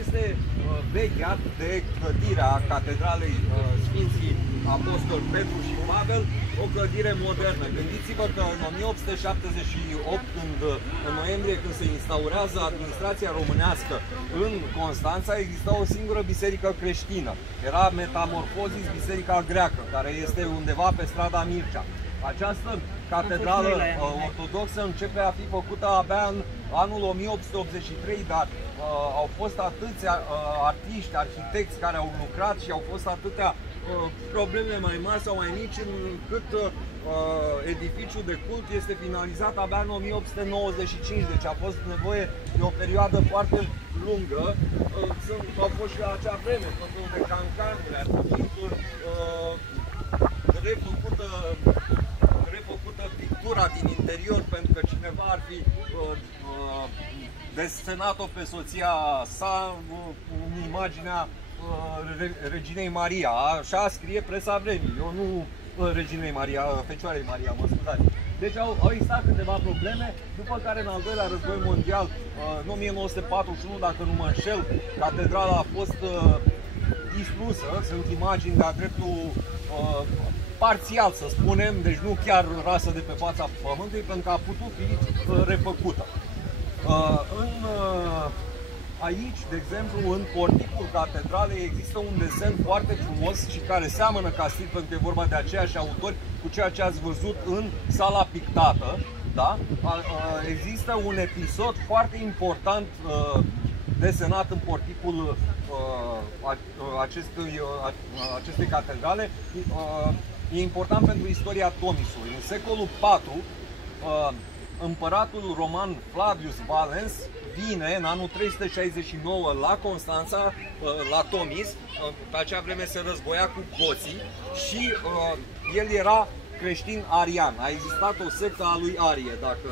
este vechiat de clădirea Catedralei Sfinții Apostoli Petru și Pavel, o clădire modernă. Gândiți-vă că în 1878, în noiembrie, când se instaurează administrația românească în Constanța, exista o singură biserică creștină. Era Metamorfosis, biserica greacă, care este undeva pe strada Mircea. Această catedrală ortodoxă începe a fi făcută abia în anul 1883, dar au fost atâția artiști, arhitecți care au lucrat și au fost atâtea probleme mai mari sau mai mici, încât edificiul de cult este finalizat abia în 1895, deci a fost nevoie de o perioadă foarte lungă. Au fost și la acea vreme tot felul de cancanuri, a trebuit refăcută pictura din interior, pentru că cineva ar fi desenat-o pe soția sa în imaginea Reginei Maria. Așa scrie presa vremii, eu nu Reginei Maria, Fecioarei Maria, mă scuzați. Deci au existat câteva probleme, după care în al doilea război mondial, în 1941, dacă nu mă înșel, catedrala a fost distrusă. Sunt imagini de-a dreptul parțial, să spunem, deci nu chiar rasă de pe fața pământului, pentru că a putut fi refăcută. Aici, de exemplu, în porticul catedralei există un desen foarte frumos și care seamănă ca stil, pentru că e vorba de aceiași autori cu ceea ce ați văzut în sala pictată. Da? Există un episod foarte important desenat în porticul acestei catedrale. E important pentru istoria Tomisului. În secolul IV, împăratul roman Flavius Valens vine în anul 369 la Constanța, la Tomis. Pe acea vreme se războia cu goții și el era creștin arian. A existat o sectă a lui Arie, dacă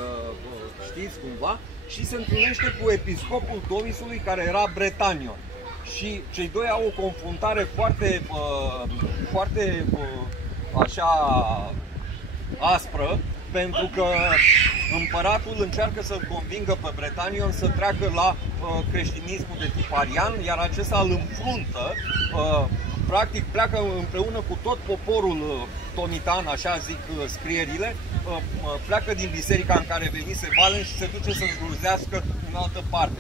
știți cumva, și se întâlnește cu episcopul Tomisului, care era bretanion. Și cei doi au o confruntare foarte așa aspră, pentru că împăratul încearcă să-l convingă pe bretanion să treacă la creștinismul de tip arian, iar acesta îl înfruntă, practic pleacă împreună cu tot poporul tomitan, așa zic scrierile, pleacă din biserica în care venise Valens și se duce să slujească în altă parte.